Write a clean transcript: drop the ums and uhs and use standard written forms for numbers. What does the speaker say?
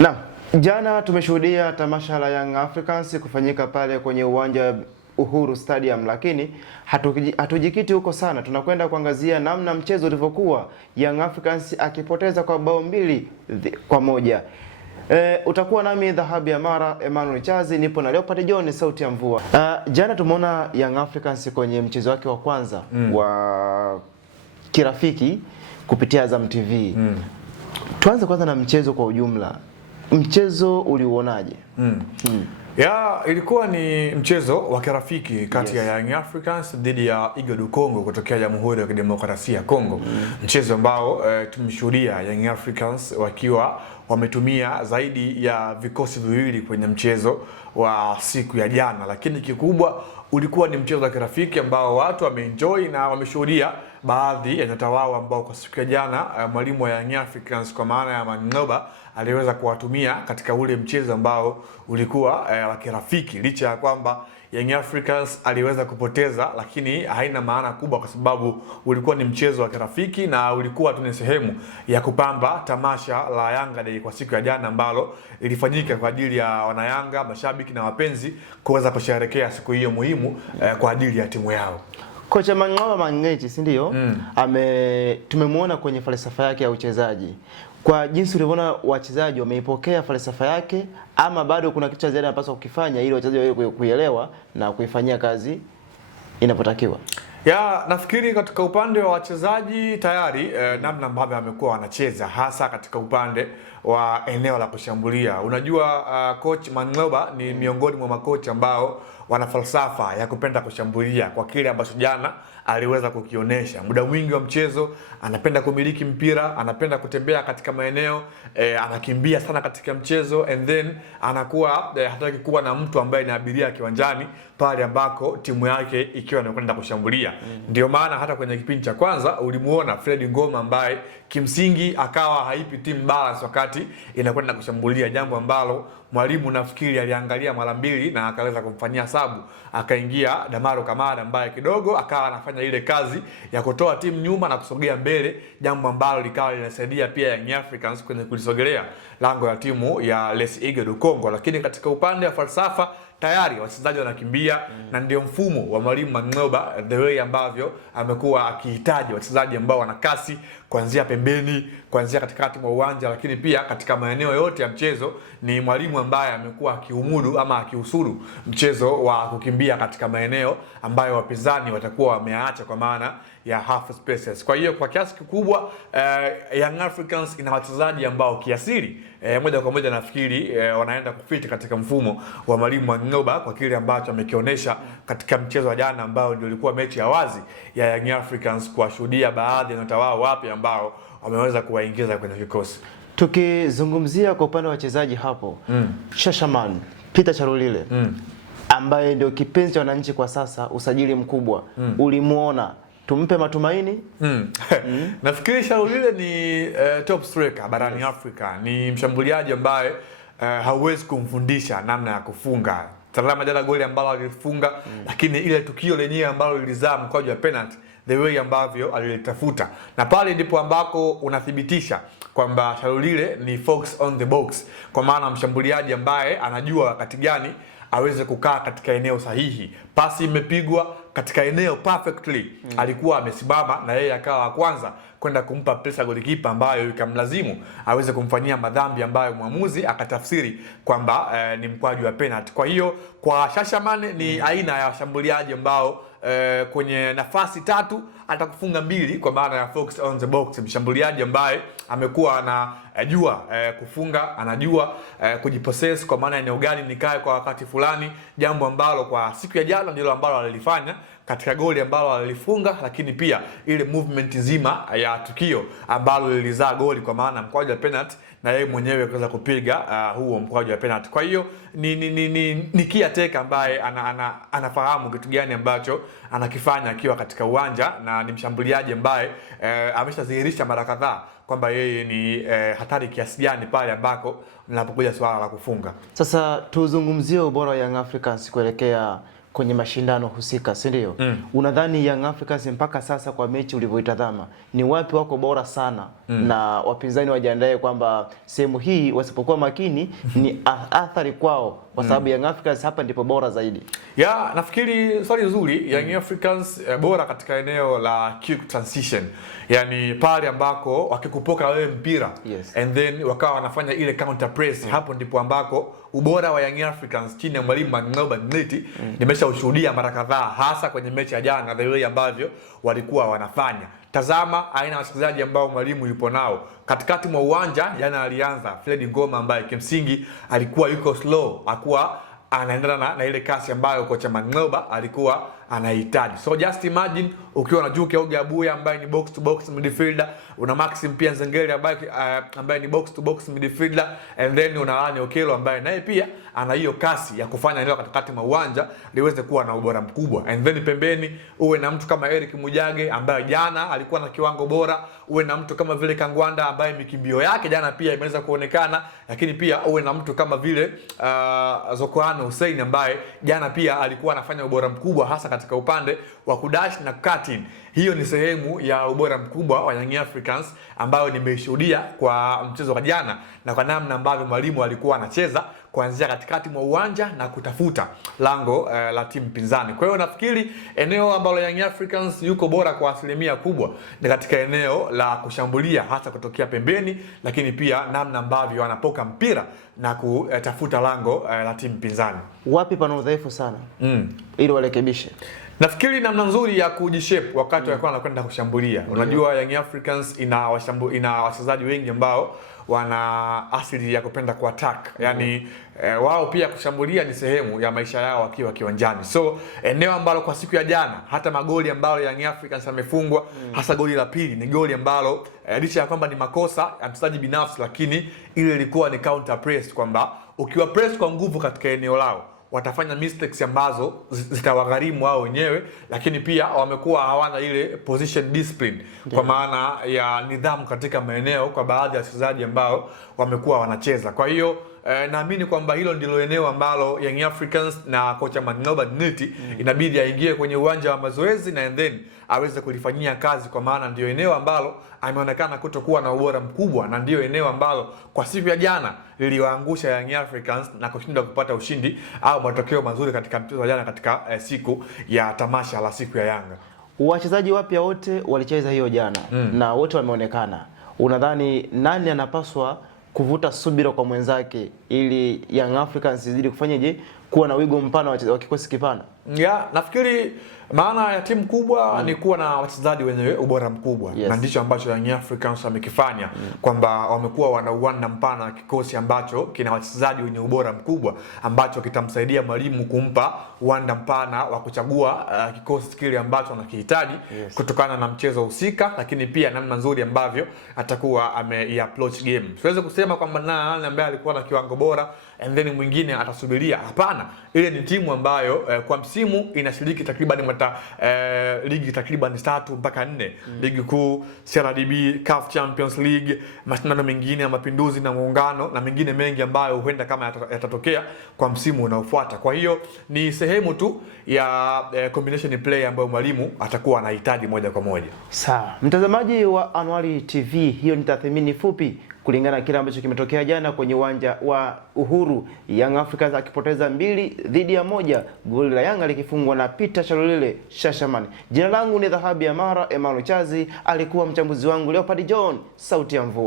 Na jana tumeshuhudia tamasha la Young Africans kufanyika pale kwenye uwanja Uhuru Stadium, lakini hatujikiti huko sana. Tunakwenda kuangazia namna mchezo ulivyokuwa, Young Africans akipoteza kwa bao 2-1. Utakuwa nami Dhahabu ya Mara Emmanuel Chazi, nipo na Leopard John sauti ya mvua. Jana tumeona Young Africans kwenye mchezo wake wa kwanza wa kirafiki kupitia Azam TV. Tuanze kwanza na mchezo kwa ujumla. Mchezo uliuonaje? Ya, ilikuwa ni mchezo wa kirafiki kati ya Young Africans dhidi ya Eagle du Congo kutokea Jamhuri ya Kidemokrasia ya Kongo. Mchezo ambao tumeshuhudia Young Africans wakiwa wametumia zaidi ya vikosi viwili kwenye mchezo wa siku ya jana, lakini kikubwa ulikuwa ni mchezo wa kirafiki ambao watu wameenjoy na wameshuhudia baadhi ya nyota wao ambao kwa siku ya jana mwalimu wa Young Africans kwa maana ya Mang'oba aliweza kuwatumia katika ule mchezo ambao ulikuwa wa kirafiki, licha ya kwamba Young Africans aliweza kupoteza, lakini haina maana kubwa kwa sababu ulikuwa ni mchezo wa kirafiki na ulikuwa tu ni sehemu ya kupamba tamasha la Yanga Day kwa siku ya jana ambalo ilifanyika kwa ajili ya wanayanga, mashabiki na wapenzi kuweza kusherehekea siku hiyo muhimu kwa ajili ya timu yao. Kocha Mang'oba Mangechi, si ndio? Tumemwona kwenye falsafa yake ya uchezaji. Kwa jinsi ulivyoona wachezaji wameipokea falsafa yake, ama bado kuna kitu cha ziada anapaswa kukifanya ili wachezaji waweze kuielewa na kuifanyia kazi inapotakiwa? Ya, nafikiri katika upande wa wachezaji tayari namna ambavyo amekuwa wanacheza hasa katika upande wa eneo la kushambulia. Unajua coach Mang'oba ni miongoni mwa makocha ambao wana falsafa ya kupenda kushambulia kwa kile ambacho jana aliweza kukionyesha. Muda mwingi wa mchezo anapenda kumiliki mpira, anapenda kutembea katika maeneo, anakimbia sana katika mchezo, and then anakuwa hataki kuwa na mtu ambaye ni abiria kiwanjani pale ambako timu yake ikiwa inakwenda kushambulia. Ndio maana hata kwenye kipindi cha kwanza ulimuona Fred Ngoma ambaye kimsingi akawa haipi timu balance wakati inakwenda kushambulia, jambo ambalo mwalimu nafikiri aliangalia mara mbili na akaweza kumfanyia sabu. Akaingia Damaro Kamara ambaye kidogo akawa anafanya ile kazi ya kutoa timu nyuma na kusogea mbele, jambo ambalo likawa linasaidia pia Young Africans kwenye kulisogelea lango la timu ya Les Eagle du Congo. Lakini katika upande wa falsafa tayari wachezaji wanakimbia na ndio mfumo wa mwalimu Mang'oba, the way ambavyo amekuwa akihitaji wachezaji ambao wana kasi kuanzia pembeni, kuanzia katikati mwa uwanja, lakini pia katika maeneo yote ya mchezo. Ni mwalimu ambaye amekuwa akiumudu ama akiusuru mchezo wa kukimbia katika maeneo ambayo wapinzani watakuwa wameacha kwa maana ya half spaces. Kwa hiyo kwa kiasi kikubwa Young Africans ina wachezaji ambao kiasili moja kwa moja nafikiri wanaenda kufiti katika mfumo wa mwalimu Mang'oba kwa kile ambacho amekionyesha katika mchezo wa jana ambao ndio ulikuwa mechi ya wazi ya Young Africans, kuwashuhudia baadhi ya nyota wao wapya ambao wameweza kuwaingiza kwenye kikosi. Tukizungumzia kwa upande wa wachezaji hapo, Shashaman Peter Shalulile ambaye ndio kipenzi cha wananchi kwa sasa, usajili mkubwa, ulimuona, tumpe matumaini? Nafikiri Shalulile ni top striker barani Afrika, ni mshambuliaji ambaye hauwezi kumfundisha namna ya kufunga. Tazama jana goli ambalo alifunga, lakini ile tukio lenyewe ambalo lilizaa mkwaju wa penalty, the way ambavyo alilitafuta, na pale ndipo ambako unathibitisha kwamba Shalulile ni fox on the box, kwa maana mshambuliaji ambaye anajua wakati gani aweze kukaa katika eneo sahihi. Pasi imepigwa katika eneo perfectly, alikuwa amesimama na yeye akawa wa kwanza kwenda kumpa pressure golikipa ambayo ikamlazimu aweze kumfanyia madhambi ambayo mwamuzi akatafsiri kwamba ni mkwaju wa penalty. Kwa hiyo kwa Shashaman ni aina ya washambuliaji ambao kwenye nafasi tatu atakufunga mbili, kwa maana ya fox on the box, mshambuliaji ambaye amekuwa anajua kufunga, anajua kujipossess kwa maana eneo gani nikae kwa wakati fulani, jambo ambalo kwa siku ya jana ndilo ambalo alilifanya katika goli ambalo alilifunga, lakini pia ile movement nzima ya tukio ambalo lilizaa goli kwa maana mkwaju wa penalty na yeye mwenyewe kuweza kupiga huo mkwaju wa penalty. Kwa hiyo ni caretaker ambaye anafahamu kitu gani ambacho anakifanya akiwa katika uwanja, na ni mshambuliaji ambaye ameshadhihirisha mara kadhaa kwamba yeye ni hatari kiasi gani pale ambako linapokuja swala la kufunga. Sasa tuzungumzie ubora wa Young Africans kuelekea kwenye mashindano husika, si ndio? Unadhani Young Africans mpaka sasa kwa mechi ulivyoitazama ni wapi wako bora sana na wapinzani wajiandae kwamba sehemu hii wasipokuwa makini ni athari kwao, kwa sababu Young Africans hapa ndipo bora zaidi? Ya, nafikiri swali nzuri. Young Africans bora katika eneo la quick transition, yani pale ambako wakikupoka wewe mpira and then wakawa wanafanya ile counter press, hapo ndipo ambako ubora wa Young Africans chini ya mwalimu Mangoba Neti nimeshaushuhudia mara kadhaa, hasa kwenye mechi ya jana, the way ambavyo walikuwa wanafanya. Tazama aina ya wachezaji ambao mwalimu yupo nao katikati mwa uwanja. Jana alianza Fred Ngoma ambaye kimsingi alikuwa yuko slow, hakuwa anaendana na ile kasi ambayo kocha Mangoba alikuwa anahitaji. So just imagine ukiwa na Juke Oga Abuya ambaye ni box to box midfielder, una Maxim pia Nzengeli ambaye ni box to box midfielder, and then una Lani Okelo ambaye naye pia ana hiyo kasi ya kufanya eneo katikati mwa uwanja liweze kuwa na ubora mkubwa. And then pembeni uwe na mtu kama Eric Mujage ambaye jana alikuwa na kiwango bora, uwe na mtu kama vile Kangwanda ambaye mikimbio yake jana pia imeweza kuonekana, lakini pia uwe na mtu kama vile Zokoano Hussein ambaye jana pia alikuwa anafanya ubora mkubwa hasa katika upande wa kudash na cutting. Hiyo ni sehemu ya ubora mkubwa wa Young Africans ambayo nimeishuhudia kwa mchezo wa jana na kwa namna ambavyo mwalimu alikuwa anacheza kuanzia katikati mwa uwanja na kutafuta lango la timu pinzani. Kwa hiyo nafikiri eneo ambalo Young Africans yuko bora kwa asilimia kubwa ni katika eneo la kushambulia, hasa kutokea pembeni, lakini pia namna ambavyo wanapoka mpira na kutafuta lango la timu pinzani. Wapi pana udhaifu sana ili warekebishe? Nafikiri namna nzuri ya kujishape wakati walikuwa wanakwenda kushambulia. Unajua Young Africans ina wachezaji wengi ambao wana asili ya kupenda kuattack. Yani wao pia kushambulia ni sehemu ya maisha yao wakiwa kiwanjani. So eneo ambalo kwa siku ya jana hata magoli ambayo Young Africans amefungwa, hasa goli la pili ni goli ambalo licha ya kwamba ni makosa ya mchezaji binafsi, lakini ile ilikuwa ni counter press, kwamba ukiwa press kwa nguvu katika eneo lao watafanya mistakes ambazo zitawagharimu wao wenyewe, lakini pia wamekuwa hawana ile position discipline, kwa maana ya nidhamu katika maeneo kwa baadhi ya wachezaji ambao wamekuwa wanacheza. Kwa hiyo naamini kwamba hilo ndilo eneo ambalo Young Africans na kocha Mangoba Neti inabidi aingie kwenye uwanja wa mazoezi na then aweze kulifanyia kazi, kwa maana ndio eneo ambalo ameonekana kutokuwa na ubora mkubwa, na ndio eneo ambalo kwa siku ya jana liliwaangusha Young Africans na kushinda kupata ushindi au matokeo mazuri katika mchezo wa jana katika siku ya tamasha la siku ya Yanga. Wachezaji wapya wote walicheza hiyo jana na wote wameonekana. Unadhani nani anapaswa kuvuta subira kwa mwenzake ili Young Africans izidi kufanyaje kuwa na wigo mpana wa kikosi kipana? Ya, nafikiri maana ya timu kubwa ni kuwa na wachezaji wenye ubora mkubwa. Na ndicho ambacho Young Africans wamekifanya, kwamba wamekuwa wana uwanda mpana wa kikosi ambacho kina wachezaji wenye ubora mkubwa, ambacho kitamsaidia mwalimu kumpa uwanda mpana wa kuchagua kikosi kile ambacho anakihitaji kutokana na mchezo husika, lakini pia namna nzuri ambavyo atakuwa approach game. Siwezi kusema kwamba nani ambaye alikuwa na kiwango bora and then mwingine atasubiria. Hapana, ile ni timu ambayo kwa msimu inashiriki takriban ligi takriban 3 mpaka 4, ligi kuu, CRDB, CAF Champions League, mashindano mengine ya Mapinduzi na Muungano na mengine mengi ambayo huenda kama yatatokea kwa msimu unaofuata. Kwa hiyo ni sehemu tu ya combination play ambayo mwalimu atakuwa anahitaji moja kwa moja. Sawa. Mtazamaji wa Anuari TV, hiyo ni tathmini fupi kulingana na kile ambacho kimetokea jana kwenye uwanja wa Uhuru, Young Africans akipoteza 2-1, goli la Yanga likifungwa na Peter Shalulile Shashaman. Jina langu ni Dhahabi Amara, Emmanuel Chazi alikuwa mchambuzi wangu, Leopard John, sauti ya mvua.